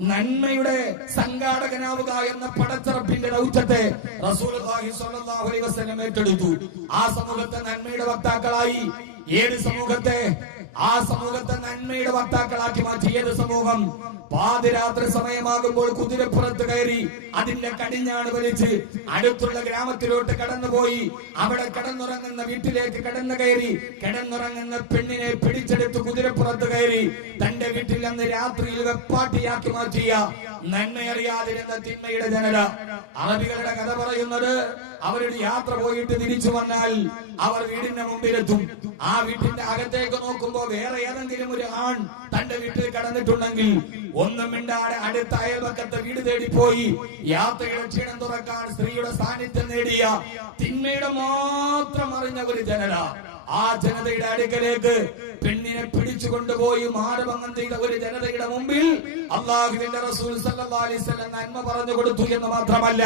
നന്മയുടെ സംഘാടകനാവുക എന്ന പടച്ചറപ്പിന്റെ ദൗത്യത്തെ ഏറ്റെടുത്തു. ആ സമൂഹത്തെ നന്മയുടെ വക്താക്കളായി. ഏത് സമൂഹത്തെ? ആ സമൂഹത്തെ നന്മയുടെ വക്താക്കളാക്കി മാറ്റി. ഏത് സമൂഹം? പാതിരാത്രി സമയമാകുമ്പോൾ കുതിരപ്പുറത്ത് കയറി അതിന്റെ കടിഞ്ഞാണ് വലിച്ച് അടുത്തുള്ള ഗ്രാമത്തിലോട്ട് കടന്നുപോയി. അവിടെ കിടന്നുറങ്ങുന്ന വീട്ടിലേക്ക് കടന്നു കയറി കിടന്നുറങ്ങുന്ന പെണ്ണിനെ പിടിച്ചെടുത്ത് കുതിരപ്പുറത്ത് കയറി തന്റെ വീട്ടിൽ അന്ന് രാത്രിയിൽ വെപ്പാട്ടിയാക്കി മാറ്റിയ നന്മയറിയാതിരുന്ന തിന്മയുടെ ജനത അറബികളുടെ കഥ പറയുന്നത് അവരുടെ യാത്ര പോയിട്ട് തിരിച്ചു വന്നാൽ അവർ വീടിന്റെ മുമ്പിലെത്തും. ആ വീട്ടിന്റെ അകത്തേക്ക് നോക്കുമ്പോൾ വേറെ ഏതെങ്കിലും ഒരു ആൺ തന്റെ വീട്ടിൽ കടന്നിട്ടുണ്ടെങ്കിൽ ഒന്നും മിണ്ടാടെ അടുത്ത അയൽപക്കത്തെ വീട് തേടി പോയി യാത്രയുടെ ക്ഷീണം തുറക്കാൻ സ്ത്രീയുടെ സാന്നിധ്യം നേടിയ തിന്മയുടെ മാത്രം അറിഞ്ഞ ഒരു ജനത ആ ജനതയുടെ അടുക്കലേക്ക് പെണ്ണിനെ പിടിച്ചു കൊണ്ടുപോയി മാനഭംഗം ചെയ്ത ഒരു ജനതയുടെ മുമ്പിൽ അള്ളാഹുവിന്റെ റസൂൽ നന്മ പറഞ്ഞു കൊടുത്തു എന്ന് മാത്രമല്ല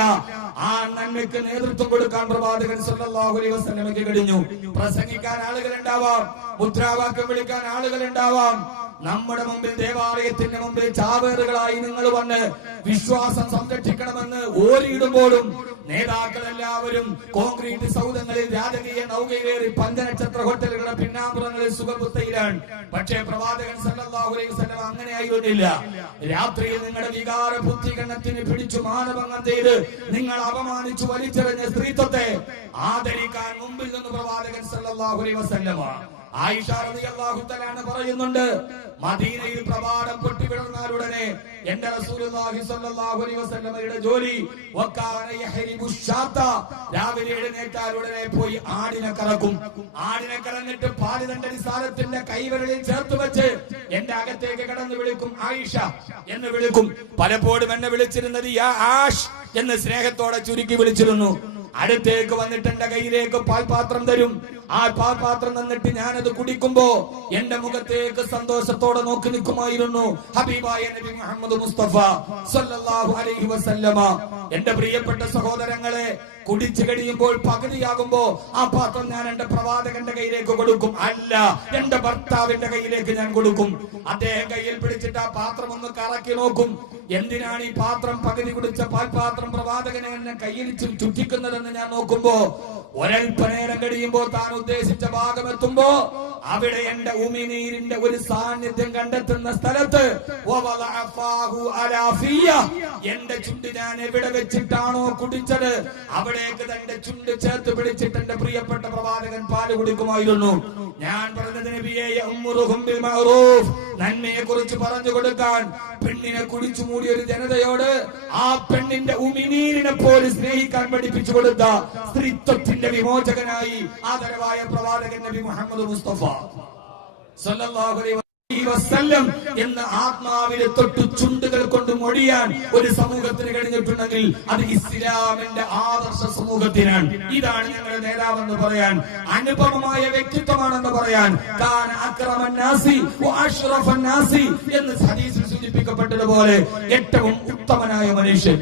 ആ നന്മയ്ക്ക് നേതൃത്വം കൊടുക്കാൻ പ്രവാചകൻ സല്ലല്ലാഹു അലൈഹി കഴിഞ്ഞു. പ്രസംഗിക്കാൻ ആളുകൾ ഉണ്ടാവാം മുദ്രാവാക്യം വിളിക്കാൻ ആളുകൾ ഉണ്ടാവാം നമ്മുടെ മുമ്പിൽ ദേവാലയത്തിന്റെ മുമ്പിൽ ചാവേറുകളായി നിങ്ങൾ വന്ന് വിശ്വാസം സംരക്ഷിക്കണമെന്ന് ഓരിയിടുമ്പോഴും നേതാക്കൾ എല്ലാവരും കോൺക്രീറ്റ് സൗദങ്ങളിൽ രാജകീയ നൗകയിലേറി പഞ്ചനക്ഷത്ര ഹോട്ടലുകളുടെ പിന്നാമ്പുറങ്ങളിൽ സുഖബുദ്ധയിലാണ്. പക്ഷേ പ്രവാചകൻ വസല്ലം അങ്ങനെ ആയിരുന്നില്ല. രാത്രിയിൽ നിങ്ങളുടെ വികാര ബുദ്ധികരണത്തിന് പിടിച്ചു മാനഭംഗം ചെയ്ത് നിങ്ങൾ അപമാനിച്ചു വലിച്ചെറിഞ്ഞ സ്ത്രീത്വത്തെ ആദരിക്കാൻ മുമ്പിൽ നിന്ന് പ്രവാചകൻ സല്ലല്ലാഹു അലൈഹി വസല്ലമ ആയിഷ റളിയല്ലാഹു തആല പറയുന്നുണ്ട് മദീനയിൽ പ്രഭാതം പൊട്ടിവിടുന്നാലുടനെ എന്റെ റസൂലുള്ളാഹി സ്വല്ലല്ലാഹു അലൈഹി വസല്ലമയുടെ ജോലി രാവിലെ എഴുന്നേറ്റാലുടനെ പോയി ആടിനെ കറക്കും. ആടിനെ കറന്നിട്ട് പാലിതന്റെ നിസാരത്തിന്റെ കൈവരളിൽ ചേർത്ത് വെച്ച് എന്റെ അകത്തേക്ക് കടന്നു വിളിക്കും ആയിഷ എന്ന് വിളിക്കും. പലപ്പോഴും എന്നെ വിളിച്ചിരുന്നത് യാ ആഷ് എന്ന് സ്നേഹത്തോടെ ചുരുക്കി വിളിച്ചിരുന്നു. അടുത്തേക്ക് വന്നിട്ട് എന്റെ കയ്യിലേക്ക് പാൽപാത്രം തരും. ആ പാൽപാത്രം തന്നിട്ട് ഞാനത് കുടിക്കുമ്പോ എന്റെ മുഖത്തേക്ക് സന്തോഷത്തോടെ നോക്കി നിൽക്കുമായിരുന്നു. ഹബീബായ നബി മുസ്തഫ അലൈഹി വസല്ലമ. എന്റെ പ്രിയപ്പെട്ട സഹോദരങ്ങളെ കുടിച്ചു കഴിയുമ്പോൾ പകുതിയാകുമ്പോ ആ പാത്രം ഞാൻ എന്റെ പ്രവാചകന്റെ കയ്യിലേക്ക് കൊടുക്കും. അല്ല എന്റെ ഭർത്താവിന്റെ കയ്യിലേക്ക് ഞാൻ കൊടുക്കും. അദ്ദേഹം കയ്യിൽ പിടിച്ചിട്ട് ആ പാത്രം ഒന്ന് കറക്കി നോക്കും. എന്തിനാണ് ഈ പാത്രം പകുതി കുടിച്ച പാൽപാത്രം പ്രവാചകനെ എന്നെ കയ്യിൽ ചുറ്റിക്കുന്നതെന്ന് ഞാൻ നോക്കുമ്പോ ഒരൽപ്പനേരം കഴിയുമ്പോ താൻ ഉദ്ദേശിച്ച ഭാഗം എത്തുമ്പോ അവിടെ എന്റെ ഉമിനീരിന്റെ ഒരു സാന്നിധ്യം കണ്ടെത്തുന്ന സ്ഥലത്ത്. എന്റെ ചുണ്ട് ഞാൻ എവിടെ വെച്ചിട്ടാണോ കുടിച്ചത്? അവിടേക്ക് തന്റെ ചുണ്ട് ചേർത്ത് പിടിച്ചിട്ട് എന്റെ പ്രിയപ്പെട്ട പ്രവാചകൻ പാൽ കുടിക്കുമായിരുന്നു. ഞാൻ പറഞ്ഞത് നന്മയെ കുറിച്ച് പറഞ്ഞു കൊടുക്കാൻ പെണ്ണിനെ കുടിച്ചു മൂടിയ ഒരു ജനതയോട് ആ പെണ്ണിന്റെ ഉമിനീരിനെ പോലും സ്നേഹിക്കാൻ പഠിപ്പിച്ചു കൊടുത്ത സ്ത്രീത്വത്തിന്റെ വിമോചകനായി ആദരവായ പ്രവാചകൻ നബി മുഹമ്മദ് മുസ്തഫ. സല്ലല്ലാഹു അലൈഹി വസല്ലം എന്ന ആത്മാവിനെ തൊട്ട് ചുണ്ടുകൾ കൊണ്ട് മൊഴിയാൻ ഒരു സമൂഹത്തിന് കഴിഞ്ഞിട്ടുണ്ടെങ്കിൽ അത് ഇസ്ലാമിന്റെ ആദർശ സമൂഹത്തിനാണ്. ഇതാണ് ഞങ്ങളുടെ നേതാവെന്ന് പറയാൻ അനുപമമായ വ്യക്തിത്വമാണെന്ന് പറയാൻ താൻ അക്രമൻ നാസി എന്ന് ഹദീസിൽ സൂചിപ്പിക്കപ്പെട്ടതുപോലെ ഏറ്റവും ഉത്തമനായ മനുഷ്യൻ.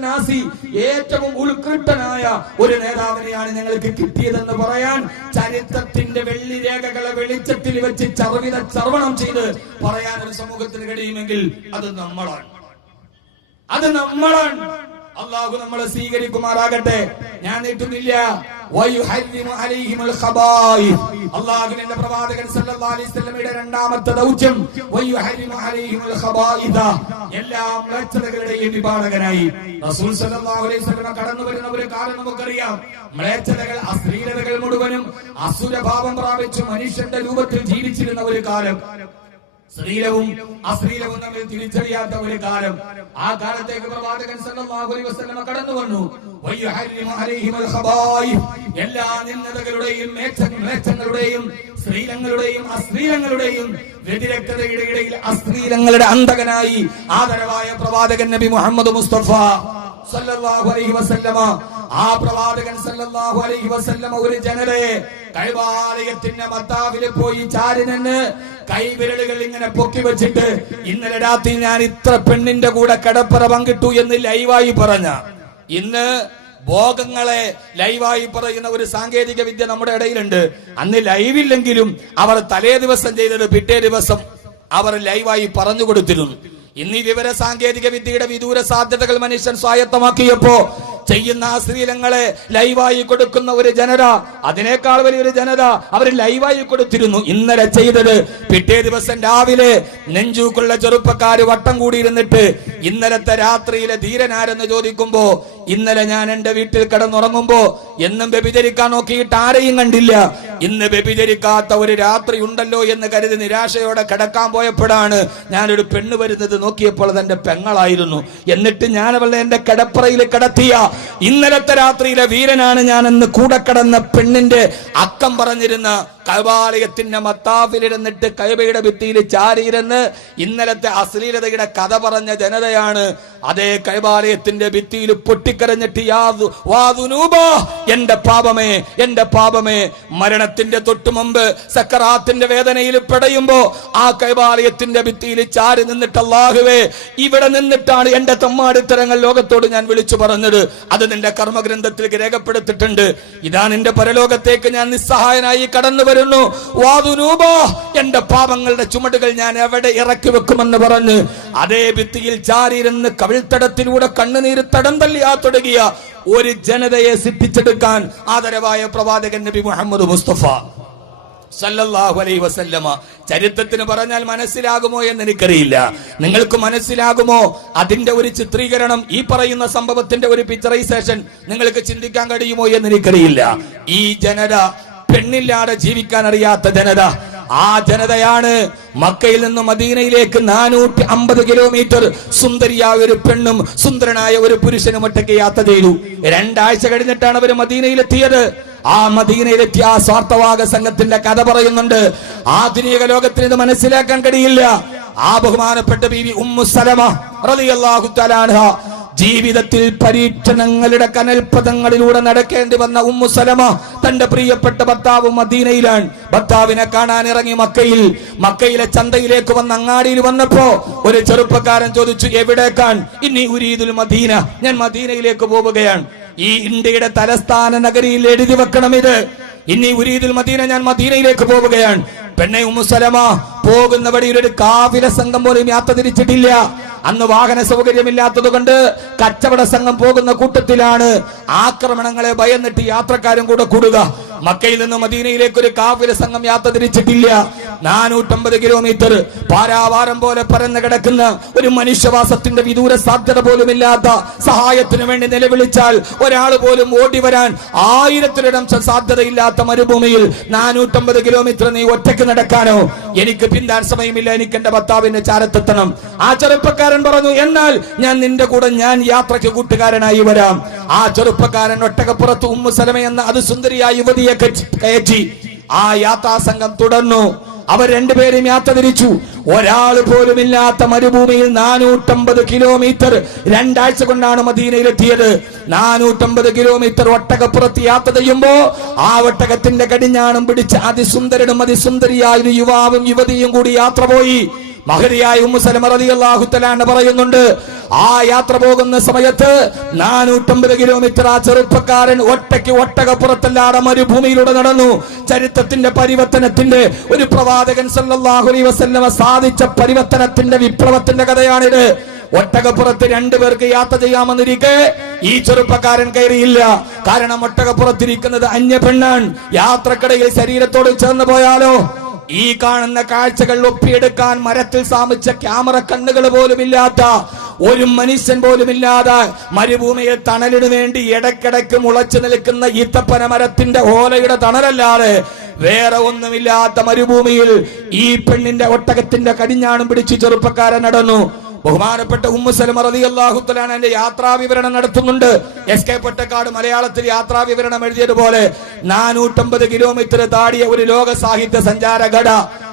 നാസി ഏറ്റവും ഉത്കൃഷ്ടനായ ഒരു നേതാവിനെയാണ് ഞങ്ങൾക്ക് കിട്ടിയതെന്ന് പറയാൻ ചരിത്രത്തിന്റെ വെള്ളി രേഖകളെ വെളിച്ചത്തിൽ വെച്ച് ചർവിത ചർവണം ചെയ്ത് പറയാൻ ഒരു സമൂഹത്തിന് കഴിയുമെങ്കിൽ അത് നമ്മളാണ്. അത് നമ്മളാണ്. അള്ളാഹു നമ്മളെ സ്വീകരിക്കുമാറാകട്ടെ. ഞാൻ നീട്ടുന്നില്ല. അള്ളാഹുവിന്റെ പ്രവാചകൻ രണ്ടാമത്തെ ദൗത്യം. എല്ലാ മ്ലേച്ഛതകളുടെയും റസൂൽ അലൈഹി കടന്നു വരുന്ന ഒരു കാലം നമുക്കറിയാം. മ്ലേച്ഛതകൾ അശ്ലീലതകൾ മുഴുവനും അസുരഭാവം പ്രാപിച്ചു മനുഷ്യന്റെ രൂപത്തിൽ ജീവിച്ചിരുന്ന ഒരു കാലം. ശ്രീലവും അശ്ലീലവും തമ്മിൽ തിരിച്ചറിയാത്ത ഒരു കാലം. ആ കാലത്തേക്ക് പ്രവാചകൻ കടന്നു വന്നു. എല്ലാ നിന്ദതകളുടെയും മേച്ച- മേച്ചങ്ങളുടെയും സ്ത്രീലങ്ങളുടെയും അശ്ലീലങ്ങളുടെയും വ്യതിരക്തതയുടെ ഇടയിൽ അശ്ലീലങ്ങളുടെ അന്തകനായി ആദരവായ പ്രവാചകൻ നബി മുഹമ്മദ് മുസ്തഫ സല്ലല്ലാഹു അലൈഹി വസല്ലമ ആ പ്രവാചകൻ സല്ലല്ലാഹു അലൈഹി വസല്ലം ഒരു ജനരെ കൈവാലയത്തിന്റെ മത്താവിൽ പോയി ചാരി നിന്ന് കൈവിരലുകൾ ഇങ്ങനെ പൊക്കി വെച്ചിട്ട് ഇന്നലെ രാത്രി ഞാൻ ഇത്ര പെണ്ണിന്റെ കൂടെ കടപ്പറ പങ്കിട്ടു എന്ന് ലൈവായി പറഞ്ഞ ഇന്ന് ഭോഗങ്ങളെ ലൈവായി പറയുന്ന ഒരു സാങ്കേതിക വിദ്യ നമ്മുടെ ഇടയിലുണ്ട്. അന്ന് ലൈവില്ലെങ്കിലും അവർ തലേ ദിവസം ചെയ്തത് പിറ്റേ ദിവസം അവർ ലൈവായി പറഞ്ഞു കൊടുത്തിരുന്നു. ഇന്ന് ഈ വിവര സാങ്കേതിക വിദ്യയുടെ വിദൂര സാധ്യതകൾ മനുഷ്യൻ സ്വായത്തമാക്കിയപ്പോ ചെയ്യുന്ന അശ്ലീലങ്ങളെ ലൈവായി കൊടുക്കുന്ന ഒരു ജനത അതിനേക്കാൾ വലിയൊരു ജനത അവർ ലൈവായി കൊടുത്തിരുന്നു. ഇന്നലെ ചെയ്തത് പിറ്റേ ദിവസം രാവിലെ നെഞ്ചൂക്കുള്ള ചെറുപ്പക്കാർ വട്ടം കൂടിയിരുന്നിട്ട് ഇന്നലത്തെ രാത്രിയിലെ ധീരനാരെന്ന് ചോദിക്കുമ്പോ ഇന്നലെ ഞാൻ എന്റെ വീട്ടിൽ കിടന്നുറങ്ങുമ്പോ എന്നും വ്യഭിചരിക്കാൻ നോക്കിയിട്ട് ആരെയും കണ്ടില്ല. ഇന്ന് വ്യഭിചരിക്കാത്ത ഒരു രാത്രി ഉണ്ടല്ലോ എന്ന് കരുതി നിരാശയോടെ കിടക്കാൻ പോയപ്പോഴാണ് ഞാനൊരു പെണ്ണ് വരുന്നത് നോക്കിയപ്പോൾ അതെന്റെ പെങ്ങളായിരുന്നു. എന്നിട്ട് ഞാൻ അവളെ എന്റെ കിടപ്പറയിൽ കിടത്തിയ ഇന്നലത്തെ രാത്രിയിലെ വീരനാണ് ഞാൻ എന്ന് കൂടെ കിടന്ന പെണ്ണിന്റെ അക്കം പറഞ്ഞിരുന്ന കൈവാലയത്തിന്റെ മത്താഫിലിരുന്നിട്ട് കൈബയുടെ ഭിത്തിയിൽ ചാരിയിരുന്ന് ഇന്നലത്തെ അശ്ലീലതയുടെ കഥ പറഞ്ഞ ജനതയാണ് അതേ കൈവാലയത്തിന്റെ ഭിത്തിയിൽ പൊട്ടിക്കരഞ്ഞിട്ട് എന്റെ പാപമേ എന്റെ പാപമേ. മരണത്തിന്റെ തൊട്ടു മുമ്പ് സക്കറാത്തിന്റെ വേദനയിൽ പെടയുമ്പോ ആ കൈവാലയത്തിന്റെ ഭിത്തിയിൽ ചാരി നിന്നിട്ട് അല്ലാഹുവേ ഇവിടെ നിന്നിട്ടാണ് എന്റെ തമ്മാടിത്തരങ്ങൾ ലോകത്തോട് ഞാൻ വിളിച്ചു പറഞ്ഞത്. അത് നിന്റെ കർമ്മഗ്രന്ഥത്തിൽ രേഖപ്പെടുത്തിയിട്ടുണ്ട് ഇതാണ് എന്റെ പരലോകത്തേക്ക് ഞാൻ നിസ്സഹായനായി കടന്നു വരുന്നു. വാതുനൂബോ എന്റെ പാപങ്ങളുടെ ചുമടുകൾ ഞാൻ എവിടെ ഇറക്കി വെക്കുമെന്ന് പറഞ്ഞ് അതേ ഭിത്തിയിൽ ചാരിയിരുന്ന് കവിൾത്തടത്തിലൂടെ കണ്ണുനീര് തടം തള്ളിയാ തുടങ്ങിയ ഒരു ജനതയെ സിദ്ധിച്ചെടുക്കാൻ ആദരവായ പ്രവാചകൻ നബി മുഹമ്മദ് മുസ്തഫ സല്ലല്ലാഹു അലൈഹി വസല്ലമ. ചരിത്രത്തിന് പറഞ്ഞാൽ മനസ്സിലാകുമോ എന്ന് എനിക്കറിയില്ല. നിങ്ങൾക്ക് മനസ്സിലാകുമോ? അതിന്റെ ഒരു ചിത്രീകരണം ഈ പറയുന്ന സംഭവത്തിന്റെ ഒരു പിക്ചറൈസേഷൻ നിങ്ങൾക്ക് ചിന്തിക്കാൻ കഴിയുമോ എന്ന് എനിക്കറിയില്ല. ഈ ജനത പെണ്ണില്ലാതെ ജീവിക്കാൻ അറിയാത്ത ജനത. ആ ജനതയാണ് മക്കയിൽ നിന്ന് മദീനയിലേക്ക് നാനൂറ്റി അമ്പത് കിലോമീറ്റർ സുന്ദരിയായ ഒരു പെണ്ണും സുന്ദരനായ ഒരു പുരുഷനും ഒറ്റയ്ക്ക് യാത്ര ചെയ്തു. രണ്ടാഴ്ച കഴിഞ്ഞിട്ടാണ് അവർ മദീനയിലെത്തിയത്. ആ മദീനയിലെത്തിയ ആ സ്വാർത്ഥവാക സംഘത്തിന്റെ കഥ പറയുന്നുണ്ട്. ആധുനിക ലോകത്തിന് ഇത് മനസ്സിലാക്കാൻ കഴിയില്ല. ആ ബഹുമാനപ്പെട്ട ബീവി ഉമ്മു സലമ റളിയല്ലാഹു തആല ജീവിതത്തിൽ പരീക്ഷണങ്ങളുടെ കനൽപഥങ്ങളിലൂടെ നടക്കേണ്ടി വന്ന ഉമ്മു സലമ തന്റെ പ്രിയപ്പെട്ട ഭർത്താവ് മദീനയിലാണ്. ഭർത്താവിനെ കാണാൻ ഇറങ്ങി മക്കയിൽ. മക്കയിലെ ചന്തയിലേക്ക് വന്ന അങ്ങാടിയിൽ വന്നപ്പോ ഒരു ചെറുപ്പക്കാരൻ ചോദിച്ചു എവിടേക്കാൻ ഇനി ഉരീദുൽ മദീന. ഞാൻ മദീനയിലേക്ക് പോവുകയാണ്. ഈ ഇന്ത്യയുടെ തലസ്ഥാന നഗരിയിൽ എഴുതി വെക്കണം ഇത്. ഇനി ഉരീദുൽ മദീന ഞാൻ മദീനയിലേക്ക് പോവുകയാണ്. പെണ്ണെ ഉമ്മുസലമ പോകുന്ന വഴിയിൽ ഒരു കാവില സംഘം പോലും യാത്ര തിരിച്ചിട്ടില്ല. അന്ന് വാഹന സൗകര്യമില്ലാത്തത് കൊണ്ട് കച്ചവട സംഘം പോകുന്ന കൂട്ടത്തിലാണ് ആക്രമണങ്ങളെ ഭയന്നിട്ട് യാത്രക്കാരും കൂടെ കൂടുക. മക്കയിൽ നിന്ന് മദീനയിലേക്ക് ഒരു കാവ്യ സംഘം യാത്ര തിരിച്ചിട്ടില്ല. നാനൂറ്റമ്പത് കിലോമീറ്റർ പാരാവാരം പോലെ പരന്നു കിടക്കുന്ന ഒരു മനുഷ്യവാസത്തിന്റെ വിദൂര സാധ്യത പോലുമില്ലാത്ത സഹായത്തിന് വേണ്ടി നിലവിളിച്ചാൽ ഒരാൾ പോലും ഓടി വരാൻ ആയിരത്തിലിടം സാധ്യതയില്ലാത്ത മരുഭൂമിയിൽ നാനൂറ്റമ്പത് കിലോമീറ്റർ നീ ഒറ്റയ്ക്ക് നടക്കാനോ? എനിക്ക് പിന്താൻ സമയമില്ല എനിക്ക് എന്റെ ഭർത്താവിന്റെ ചാരത്തെത്തണം. ആ ചെറുപ്പക്കാരൻ പറഞ്ഞു എന്നാൽ ഞാൻ നിന്റെ കൂടെ ഞാൻ യാത്രയ്ക്ക് കൂട്ടുകാരനായി വരാം. ആ ചെറുപ്പക്കാരൻ ഒട്ടകപ്പുറത്ത് ഉമ്മു സലമ എന്ന അത് സുന്ദരിയായ യുവതിയെ കയറ്റി- ആ യാത്രാ സംഘം തുടർന്നു. അവർ രണ്ടുപേരും യാത്ര തിരിച്ചു ഒരാൾ പോലും ഇല്ലാത്ത മരുഭൂമിയിൽ നാനൂറ്റമ്പത് കിലോമീറ്റർ രണ്ടാഴ്ച കൊണ്ടാണ് മദീനയിലെത്തിയത്. നാനൂറ്റമ്പത് കിലോമീറ്റർ ഒട്ടകപ്പുറത്ത് യാത്ര ചെയ്യുമ്പോ ആ ഒട്ടകത്തിന്റെ കടിഞ്ഞാണം പിടിച്ച് അതിസുന്ദരനും അതിസുന്ദരിയായ ഒരു യുവാവും യുവതിയും കൂടി യാത്ര പോയി. മഹരിയായ ഉമ്മുസലമ റളിയല്ലാഹു തആല പറയുന്നുണ്ട് ആ യാത്ര പോകുന്ന സമയത്ത് നാനൂറ്റമ്പത് കിലോമീറ്റർ ആ ചെറുപ്പക്കാരൻ ഒറ്റയ്ക്ക് ഒട്ടകപ്പുറത്തല്ലാതെ മരുഭൂമിയിലൂടെ നടന്നു. ചരിത്രത്തിന്റെ പരിവർത്തനത്തിന്റെ ഒരു പ്രവാചകൻ സല്ലല്ലാഹു അലൈഹി വസല്ലമ സാധിച്ച പരിവർത്തനത്തിന്റെ വിപ്ലവത്തിന്റെ കഥയാണിത്. ഒട്ടകപ്പുറത്ത് രണ്ടുപേർക്ക് യാത്ര ചെയ്യാമെന്നിരിക്കെ ഈ ചെറുപ്പക്കാരൻ കയറിയില്ല. കാരണം ഒട്ടകപ്പുറത്തിരിക്കുന്നത് അന്യ പെണ്ണാൻ യാത്രക്കിടയിൽ ശരീരത്തോട് ചേർന്ന് പോയാലോ? ഈ കാണുന്ന കാഴ്ചകൾ ഒപ്പിയെടുക്കാൻ മരത്തിൽ സാമിച്ച ക്യാമറ കണ്ണുകൾ പോലും ഇല്ലാത്ത ഒരു മനുഷ്യൻ പോലുമില്ലാതെ മരുഭൂമിയിൽ തണലിനു വേണ്ടി ഇടക്കിടക്ക് മുളച്ചു നിൽക്കുന്ന ഈത്തപ്പന മരത്തിന്റെ ഓലയുടെ തണലല്ലാതെ വേറെ ഒന്നുമില്ലാത്ത മരുഭൂമിയിൽ ഈ പെണ്ണിന്റെ ഒട്ടകത്തിന്റെ കടിഞ്ഞാണം പിടിച്ച് ചെറുപ്പക്കാരൻ നടന്നു. ബഹുമാനപ്പെട്ട ഉമ്മു സലമ അള്ളാഹുത്തലാണ് എന്റെ യാത്രാ വിവരണം നടത്തുന്നുണ്ട്. എസ് കെ പൊറ്റക്കാട് മലയാളത്തിൽ യാത്രാ വിവരണം എഴുതിയതുപോലെ നാനൂറ്റമ്പത് കിലോമീറ്റർ താടിയ ഒരു ലോക സാഹിത്യ സഞ്ചാര ഘട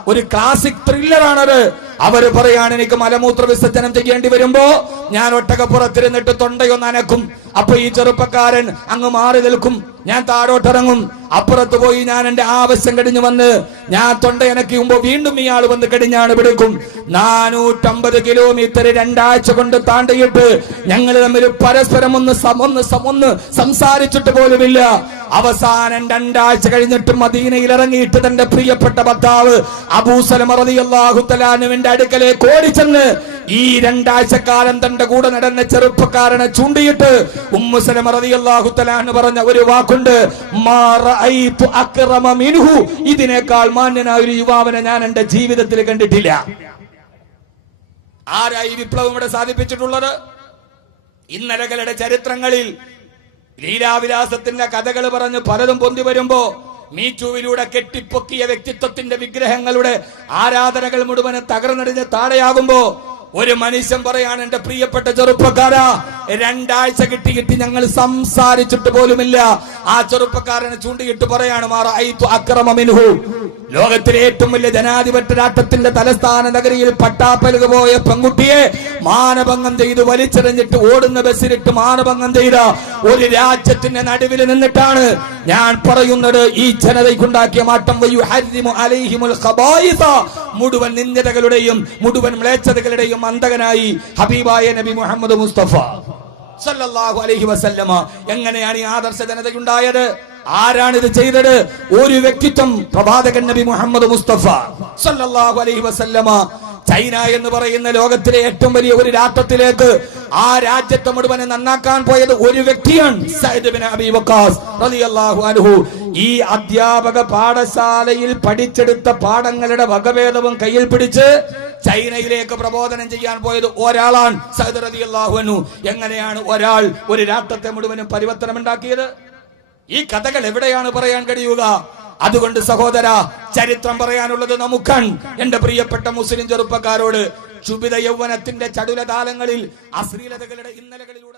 ഒരു ക്ലാസിക് ത്രില്ലറാണത് അവർ പറയാണ് എനിക്ക് മലമൂത്ര വിസർജനം ചെയ്യേണ്ടി വരുമ്പോ ഞാൻ ഒട്ടകപ്പുറത്തിരുന്നിട്ട് തൊണ്ടയൊന്ന് അനക്കും. അപ്പൊ ഈ ചെറുപ്പക്കാരൻ അങ്ങ് മാറി നിൽക്കും. ഞാൻ താഴോട്ടിറങ്ങും. അപ്പുറത്ത് പോയി ഞാൻ എന്റെ ആവശ്യം കടിഞ്ഞു വന്ന് ഞാൻ തൊണ്ട അനക്കുമ്പോ വീണ്ടും ഇയാൾ വന്ന് കടിഞ്ഞാണ് പിടിക്കും. നാനൂറ്റമ്പത് കിലോമീറ്റർ രണ്ടാഴ്ച കൊണ്ട് താണ്ടിയിട്ട് ഞങ്ങൾ തമ്മിൽ പരസ്പരം ഒന്ന് സമൊന്ന് ഒന്ന് സംസാരിച്ചിട്ട് പോലുമില്ല. അവസാനം രണ്ടാഴ്ച കഴിഞ്ഞിട്ട് മദീനയിൽ ഇറങ്ങിയിട്ട് തന്റെ പ്രിയപ്പെട്ട ഭർത്താവ് അബൂസലം റളിയല്ലാഹു തആലാനുവിന്റെ അടുക്കലേക്ക് ഓടിച്ചെന്ന് ഈ രണ്ടാഴ്ചക്കാലം തന്റെ കൂടെ നടന്ന ചെറുപ്പക്കാരനെ ചൂണ്ടിയിട്ട് തആല പറഞ്ഞ ഒരു വാക്കുണ്ട് ഇതിനേക്കാൾ മാന്യനായ ഒരു യുവാവിനെ ഞാൻ എന്റെ ജീവിതത്തിൽ കണ്ടിട്ടില്ല. ആരായി വിപ്ലവം ഇവിടെ സാധിപ്പിച്ചിട്ടുള്ളത്? ഇന്നലകളുടെ ചരിത്രങ്ങളിൽ ലീലാവിലാസത്തിന്റെ കഥകൾ പറഞ്ഞ് പലതും പൊന്തി വരുമ്പോ മീച്ചൂവിലൂടെ കെട്ടിപ്പൊക്കിയ വ്യക്തിത്വത്തിന്റെ വിഗ്രഹങ്ങളുടെ ആരാധനകൾ മുഴുവനെ തകർന്നടിഞ്ഞ് താഴെയാകുമ്പോ ഒരു മനുഷ്യൻ പറയാണ് എന്റെ പ്രിയപ്പെട്ട ചെറുപ്പക്കാര രണ്ടാഴ്ച കിട്ടി കിട്ടി ഞങ്ങൾ സംസാരിച്ചിട്ട് പോലുമില്ല. ആ ചെറുപ്പക്കാരനെ ചൂണ്ടിയിട്ട് പറയാണ് മാറ അക്രമമിൻഹു ലോകത്തിലെ ഏറ്റവും വലിയ ജനാധിപത്യ രാഷ്ട്രത്തിന്റെ തലസ്ഥാന നഗരിയിൽ പട്ടാപ്പലുക പോയ പെൺകുട്ടിയെ മാനഭംഗം ചെയ്ത് വലിച്ചെറിഞ്ഞിട്ട് ഓടുന്ന ബസ്സിലിട്ട് മാനഭംഗം ചെയ്ത ഒരു രാജ്യത്തിന്റെ നടുവിൽ നിന്നിട്ടാണ് ഞാൻ പറയുന്നത് ഈ ജനതയ്ക്കുണ്ടാക്കിയ മാറ്റം വയ്യു ഹരിമു അലൈഹിമുൽ മുഴുവൻ നിന്ദതകളുടെയും മുഴുവൻ മ്ലേച്ഛതകളുടെയും അന്തകനായി ഹബീബായ നബി മുഹമ്മദ് മുസ്തഫ സല്ലല്ലാഹു അലൈഹി വസല്ലമ. എങ്ങനെയാണ് ഈ ആദർശ ജനതയുണ്ടായത് ആരാണ് ഇത് ചെയ്തത്? ഒരു വ്യക്തിത്വം പ്രവാചകൻ നബി മുഹമ്മദ് മുസ്തഫ സല്ലല്ലാഹു അലൈഹി വസല്ലമ. ചൈന എന്ന് പറയുന്ന ലോകത്തിലെ ഏറ്റവും വലിയ ഒരു രാഷ്ട്രത്തിലേക്ക് ആ രാജ്യത്തെ മുഴുവനെ നന്നാക്കാൻ പോയത് ഒരു വ്യക്തിയാണ് ഈ അധ്യാപക പാഠശാലയിൽ പഠിച്ചെടുത്ത പാഠങ്ങളുടെ വകഭേദവും കയ്യിൽ പിടിച്ച് ചൈനയിലേക്ക് പ്രബോധനം ചെയ്യാൻ പോയത് ഒരാളാണ് സഹദർ റളിയല്ലാഹു അൻഹു. എങ്ങനെയാണ് ഒരാൾ ഒരു രാഷ്ട്രത്തെ മുഴുവനും പരിവർത്തനം ഉണ്ടാക്കിയത് ഈ കഥകൾ എവിടെയാണ് പറയാൻ കഴിയുക? അതുകൊണ്ട് സഹോദര ചരിത്രം പറയാനുള്ളത് നമുക്കാണ്. എന്റെ പ്രിയപ്പെട്ട മുസ്ലിം ചെറുപ്പക്കാരോട് ക്ഷുഭിത യൗവനത്തിന്റെ ചടുലതാലങ്ങളിൽ അശ്ലീലതകളുടെ ഇന്നലകളിലൂടെ